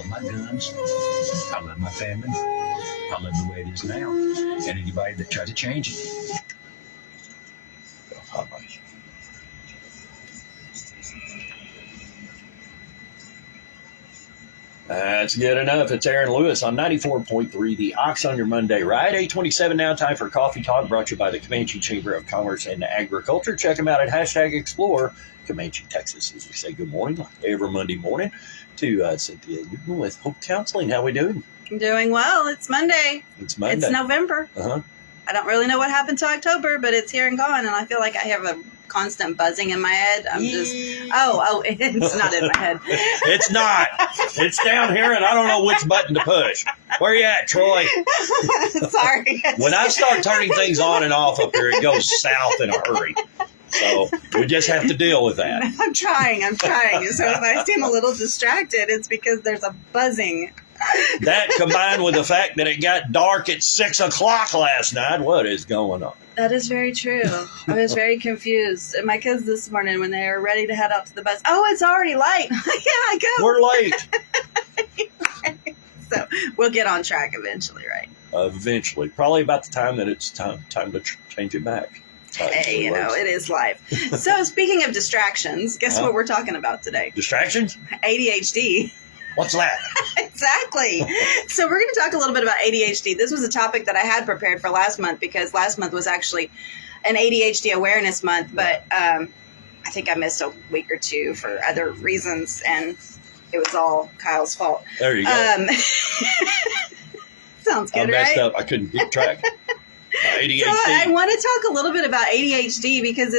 love my guns. I love my family. I love the way it is now. And anybody that tries to change it, That's good enough. It's Aaron Lewis on 94.3, the Ox on your Monday ride. 8:27 now, time for Coffee Talk, brought to you by the Comanche Chamber of Commerce and Agriculture. Check them out at #Explore Comanche, Texas, as we say good morning, like every Monday morning, to Cynthia with Hope Counseling. How we doing? I'm doing well. It's Monday. It's Monday. It's November. Uh-huh. I don't really know what happened to October, but it's here and gone, and I feel like I have a constant buzzing in my head. I'm just, it's not in my head. It's not. It's down here, and I don't know which button to push. Where you at, Troy? Sorry. When I start turning things on and off up here, it goes south in a hurry. So we just have to deal with that. I'm trying. So if I seem a little distracted, it's because there's a buzzing. That combined with the fact that it got dark at 6 o'clock last night, what is going on? That is very true. I was very confused. And my kids this morning, when they were ready to head out to the bus, it's already light. Yeah, go. We're late. So we'll get on track eventually, right? Eventually. Probably about the time that it's time to change it back. Hey, it is life. So speaking of distractions, guess what we're talking about today? Distractions? ADHD. What's that? Exactly. So we're going to talk a little bit about ADHD. This was a topic that I had prepared for last month because last month was actually an ADHD awareness month, but I think I missed a week or two for other reasons, and it was all Kyle's fault. There you go. Sounds good, I messed right? up. I couldn't keep track. ADHD. So I want to talk a little bit about ADHD because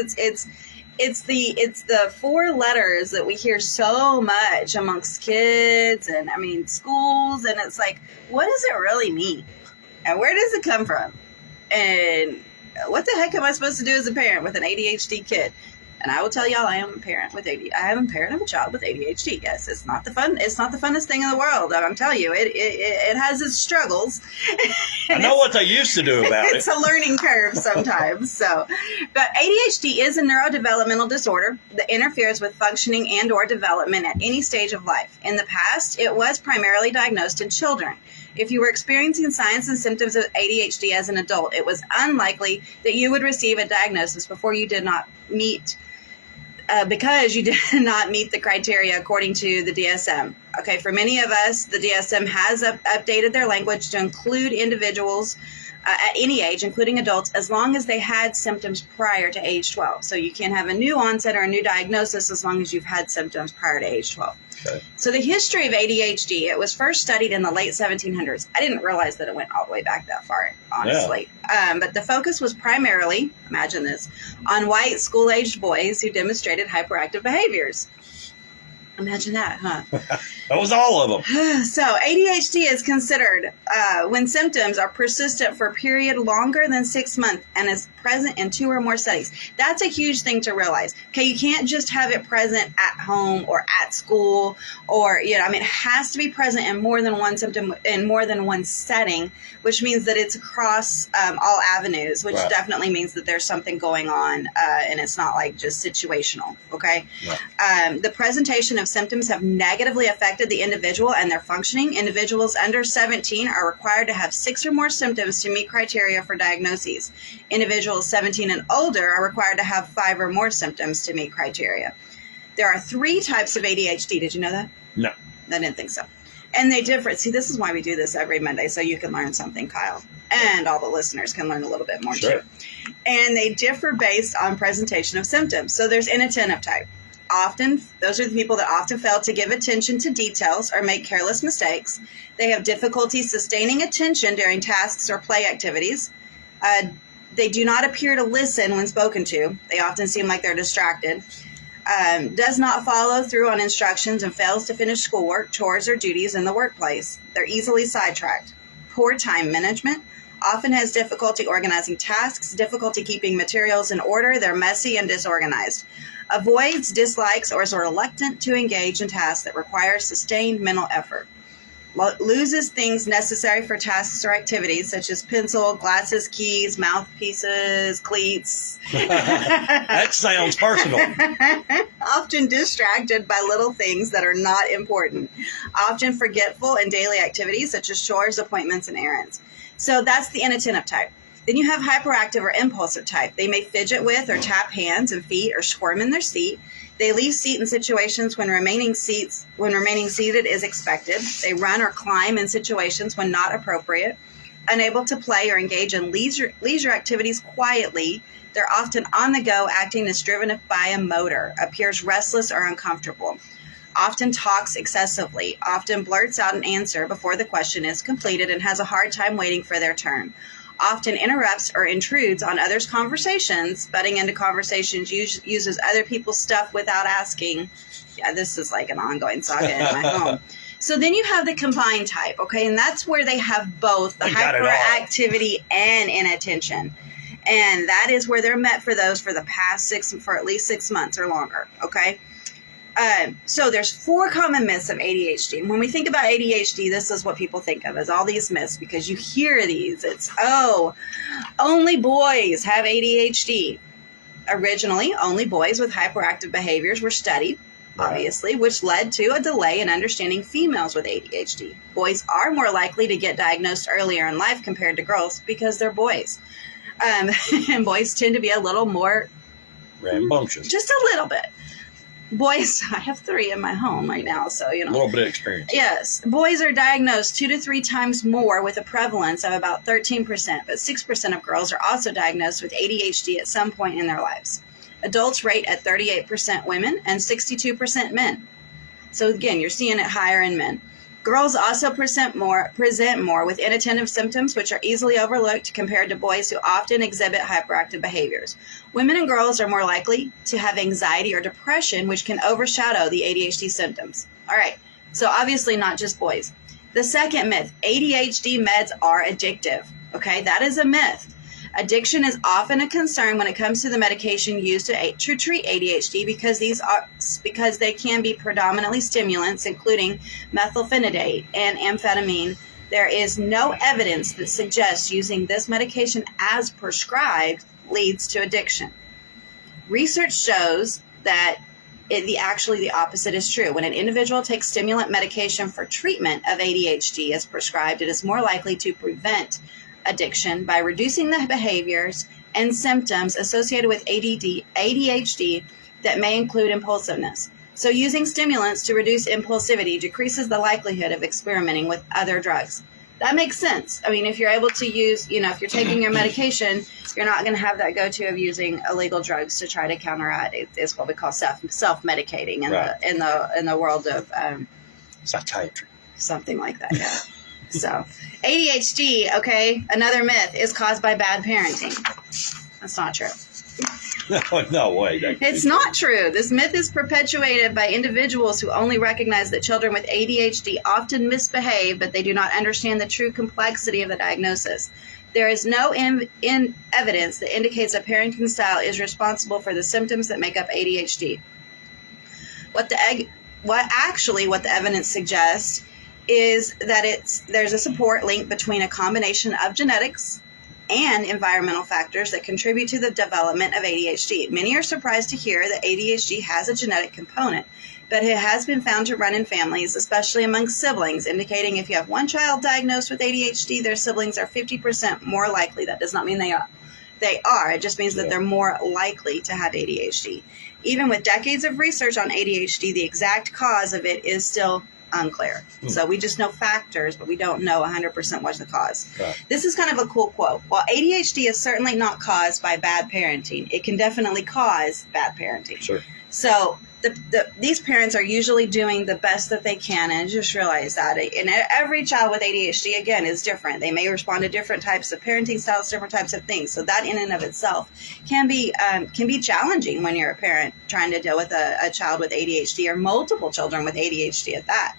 it's the four letters that we hear so much amongst kids and schools, and it's like, what does it really mean? And where does it come from? And what the heck am I supposed to do as a parent with an ADHD kid? And I will tell y'all, I am a parent with ADHD. I am a parent of a child with ADHD. Yes, it's not the funnest thing in the world. I'm telling you, it has its struggles. I know what they used to do about it. It's a learning curve sometimes. But ADHD is a neurodevelopmental disorder that interferes with functioning and/or development at any stage of life. In the past, it was primarily diagnosed in children. If you were experiencing signs and symptoms of ADHD as an adult, it was unlikely that you would receive a diagnosis before you did not meet. Because you did not meet the criteria according to the DSM. Okay, for many of us, the DSM has updated their language to include individuals at any age, including adults, as long as they had symptoms prior to age 12. So you can have a new onset or a new diagnosis as long as you've had symptoms prior to age 12. Okay. So the history of ADHD, it was first studied in the late 1700s. I didn't realize that it went all the way back that far, honestly. Yeah. But the focus was primarily, imagine this, on white school-aged boys who demonstrated hyperactive behaviors. Imagine that, huh? That was all of them. So ADHD is considered when symptoms are persistent for a period longer than 6 months and is present in 2 or more settings. That's a huge thing to realize. Okay, you can't just have it present at home or at school or, it has to be present in more than one symptom, in more than one setting, which means that it's across all avenues, which definitely means that there's something going on and it's not like just situational, okay? Right. The presentation of symptoms have negatively affected the individual and their functioning. Individuals under 17 are required to have 6 or more symptoms to meet criteria for diagnoses. Individuals 17 and older are required to have 5 or more symptoms to meet criteria. There are 3 types of ADHD. Did you know that? No. I didn't think so. And they differ. See, this is why we do this every Monday, so you can learn something, Kyle. And all the listeners can learn a little bit more, too. And they differ based on presentation of symptoms. So there's inattentive type. Often, those are the people that often fail to give attention to details or make careless mistakes. They have difficulty sustaining attention during tasks or play activities. They do not appear to listen when spoken to. They often seem like they're distracted. Does not follow through on instructions and fails to finish schoolwork, chores, or duties in the workplace. They're easily sidetracked. Poor time management. Often has difficulty organizing tasks, difficulty keeping materials in order. They're messy and disorganized. Avoids, dislikes, or is reluctant to engage in tasks that require sustained mental effort. loses things necessary for tasks or activities such as pencil, glasses, keys, mouthpieces, cleats. That sounds personal. Often distracted by little things that are not important. Often forgetful in daily activities such as chores, appointments, and errands. So that's the inattentive type. Then you have hyperactive or impulsive type. They may fidget with or tap hands and feet or squirm in their seat. They leave seat in situations when remaining seated is expected. They run or climb in situations when not appropriate. Unable to play or engage in leisure activities quietly. They're often on the go, acting as driven by a motor. Appears restless or uncomfortable. Often talks excessively. Often blurts out an answer before the question is completed and has a hard time waiting for their turn. Often interrupts or intrudes on others' conversations, butting into conversations, uses other people's stuff without asking. Yeah, this is like an ongoing saga in my home. So then you have the combined type, okay? And that's where they have both the hyperactivity and inattention. And that is where they're met for those for at least 6 months or longer, okay? So there's 4 common myths of ADHD. When we think about ADHD, this is what people think of as all these myths, because you hear these. It's, only boys have ADHD. Originally, only boys with hyperactive behaviors were studied, obviously, which led to a delay in understanding females with ADHD. Boys are more likely to get diagnosed earlier in life compared to girls because they're boys. And boys tend to be a little more rambunctious. Just a little bit. Boys, I have 3 in my home right now, so, you know. A little bit of experience. Yes. Boys are diagnosed 2 to 3 times more with a prevalence of about 13%, but 6% of girls are also diagnosed with ADHD at some point in their lives. Adults rate at 38% women and 62% men. So, again, you're seeing it higher in men. Girls also present more with inattentive symptoms, which are easily overlooked compared to boys who often exhibit hyperactive behaviors. Women and girls are more likely to have anxiety or depression, which can overshadow the ADHD symptoms. All right, so obviously not just boys. The second myth, ADHD meds are addictive. Okay, that is a myth. Addiction is often a concern when it comes to the medication used to treat ADHD because they can be predominantly stimulants, including methylphenidate and amphetamine. There is no evidence that suggests using this medication as prescribed leads to addiction. Research shows that the opposite is true. When an individual takes stimulant medication for treatment of ADHD as prescribed, it is more likely to prevent addiction by reducing the behaviors and symptoms associated with ADHD that may include impulsiveness. So using stimulants to reduce impulsivity decreases the likelihood of experimenting with other drugs. That makes sense. I mean, if you're able to use, if you're taking your medication, you're not going to have that go-to of using illegal drugs to try to counteract it. It's what we call self-medicating in the world of psychiatry. Something like that, yeah. So, ADHD, okay, another myth, is caused by bad parenting. That's not true. No way. It's not true. This myth is perpetuated by individuals who only recognize that children with ADHD often misbehave, but they do not understand the true complexity of the diagnosis. There is no evidence that indicates a parenting style is responsible for the symptoms that make up ADHD. What the evidence suggests is that there's a support link between a combination of genetics and environmental factors that contribute to the development of ADHD. Many are surprised to hear that ADHD has a genetic component, but it has been found to run in families, especially among siblings, indicating if you have one child diagnosed with ADHD, their siblings are 50% more likely. That does not mean they are. It just means that they're more likely to have ADHD. Even with decades of research on ADHD, the exact cause of it is still unclear. So we just know factors, but we don't know 100% what's the cause. Right. This is kind of a cool quote. While ADHD is certainly not caused by bad parenting, it can definitely cause bad parenting. Sure. So these parents are usually doing the best that they can, and just realize that. And every child with ADHD, again, is different. They may respond to different types of parenting styles, different types of things. So that in and of itself can be challenging when you're a parent trying to deal with a child with ADHD or multiple children with ADHD at that.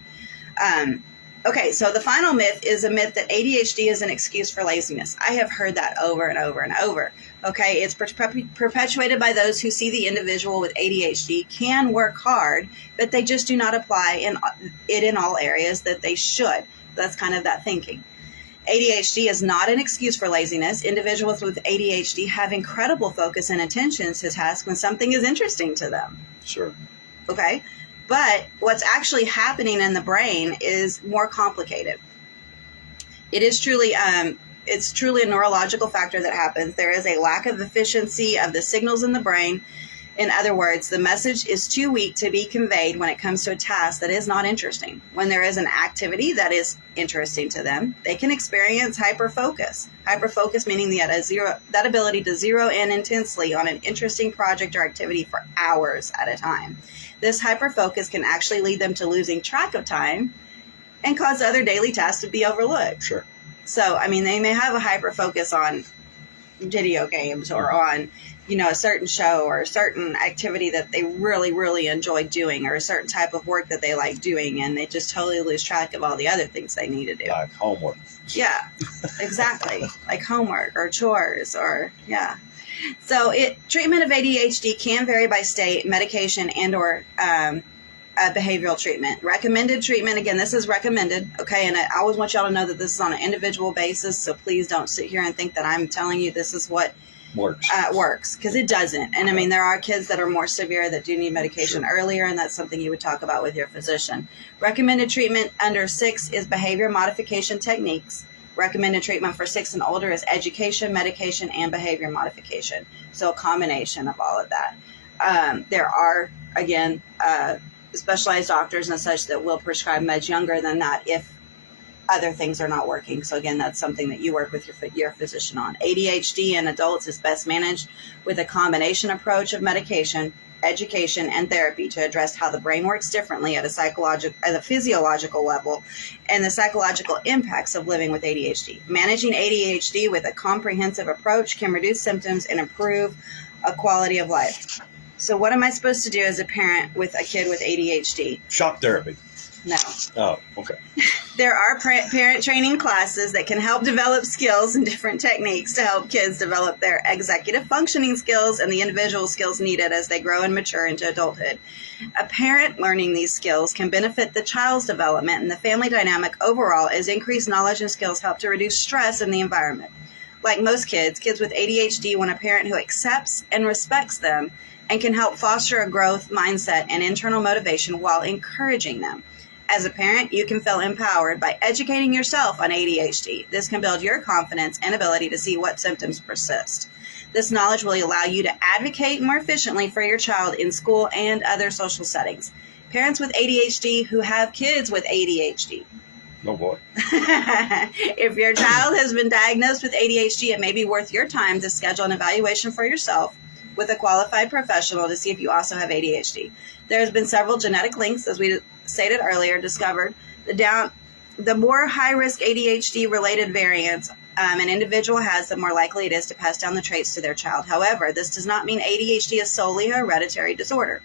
Okay, so the final myth is a myth that ADHD is an excuse for laziness. I have heard that over and over and over. Okay, it's perpetuated by those who see the individual with ADHD can work hard, but they just do not apply in all areas that they should. That's kind of that thinking. ADHD is not an excuse for laziness. Individuals with ADHD have incredible focus and attention to task when something is interesting to them. Sure. Okay? But what's actually happening in the brain is more complicated. It is truly it's truly a neurological factor that happens. There is a lack of efficiency of the signals in the brain. In other words, the message is too weak to be conveyed when it comes to a task that is not interesting. When there is an activity that is interesting to them, they can experience hyperfocus. Hyperfocus meaning that ability to zero in intensely on an interesting project or activity for hours at a time. This hyperfocus can actually lead them to losing track of time and cause other daily tasks to be overlooked. Sure. So, I mean, they may have a hyperfocus on video games or on, a certain show or a certain activity that they really, really enjoy doing, or a certain type of work that they like doing, and they just totally lose track of all the other things they need to do. Like homework. Yeah, exactly. Like homework or chores or, yeah. So treatment of ADHD can vary by state, medication, and or behavioral treatment. Recommended treatment, again, this is recommended, okay? And I always want y'all to know that this is on an individual basis, so please don't sit here and think that I'm telling you this is what works, because it doesn't. And I mean, there are kids that are more severe that do need medication earlier, and that's something you would talk about with your physician. Recommended treatment under 6 is behavior modification techniques. Recommended treatment for 6 and older is education, medication, and behavior modification. So a combination of all of that. There are, again, specialized doctors and such that will prescribe meds younger than that if other things are not working. So again, that's something that you work with your physician on. ADHD in adults is best managed with a combination approach of medication, education, and therapy to address how the brain works differently at a physiological level and the psychological impacts of living with ADHD. Managing ADHD with a comprehensive approach can reduce symptoms and improve a quality of life. So what am I supposed to do as a parent with a kid with ADHD? Shock therapy. No. Oh, okay. There are parent training classes that can help develop skills and different techniques to help kids develop their executive functioning skills and the individual skills needed as they grow and mature into adulthood. A parent learning these skills can benefit the child's development and the family dynamic overall, as increased knowledge and skills help to reduce stress in the environment. Like most kids with ADHD want a parent who accepts and respects them and can help foster a growth mindset and internal motivation while encouraging them. As a parent, you can feel empowered by educating yourself on ADHD. This can build your confidence and ability to see what symptoms persist. This knowledge will allow you to advocate more efficiently for your child in school and other social settings. Parents with ADHD who have kids with ADHD. Oh boy. If your child has been diagnosed with ADHD, it may be worth your time to schedule an evaluation for yourself with a qualified professional to see if you also have ADHD. There's been several genetic links, as we stated earlier, discovered. The more high-risk ADHD-related variants an individual has, the more likely it is to pass down the traits to their child. However, this does not mean ADHD is solely a hereditary disorder.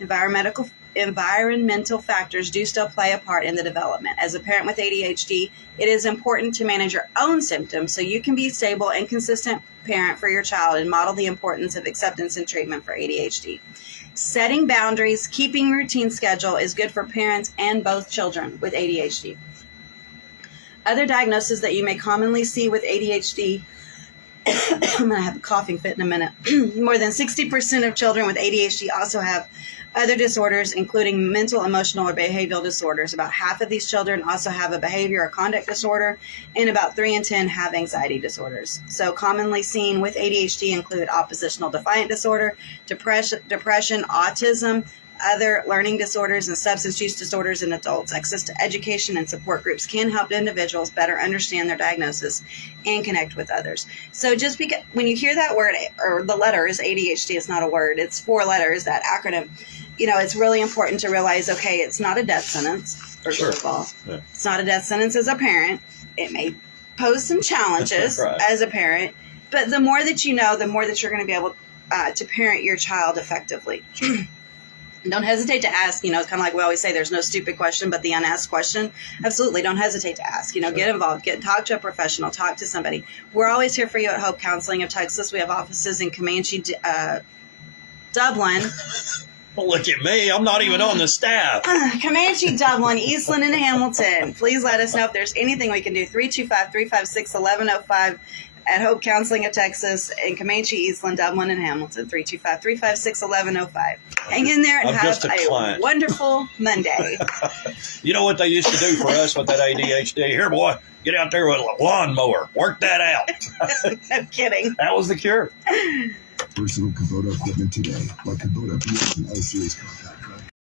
Environmental factors do still play a part in the development. As a parent with ADHD, it is important to manage your own symptoms so you can be a stable and consistent parent for your child and model the importance of acceptance and treatment for ADHD. Setting boundaries, keeping routine schedule is good for parents and both children with ADHD. Other diagnoses that you may commonly see with ADHD, I'm going to have a coughing fit in a minute. More than 60% of children with ADHD also have other disorders, including mental, emotional, or behavioral disorders. About half of these children also have a behavior or conduct disorder, and about 3 in 10 have anxiety disorders. So commonly seen with ADHD include oppositional defiant disorder, depression, autism, other learning disorders, and substance use disorders in adults. Access to education and support groups can help individuals better understand their diagnosis and connect with others. So just because when you hear that word, or the letters, ADHD is not a word, it's 4 letters, that acronym, it's really important to realize, okay, it's not a death sentence, first of all. Yeah. It's not a death sentence as a parent. It may pose some challenges as a parent, but the more that you know, the more that you're going to be able to parent your child effectively. Don't hesitate to ask. It's kind of like we always say, there's no stupid question, but the unasked question. Absolutely. Don't hesitate to ask. Get involved. Talk to a professional. Talk to somebody. We're always here for you at Hope Counseling of Texas. We have offices in Comanche, Dublin, Look at me. I'm not even on the staff. Comanche, Dublin, Eastland, and Hamilton. Please let us know if there's anything we can do. 325-356-1105 at Hope Counseling of Texas in Comanche, Eastland, Dublin, and Hamilton. 325-356-1105. Hang in there and I'm have just a client. wonderful Monday. You know what they used to do for us with that ADHD? Here, boy, get out there with a lawnmower. Work that out. No kidding. That was the cure. Versatile Kubota equipment today, like Kubota BS and L Series compact.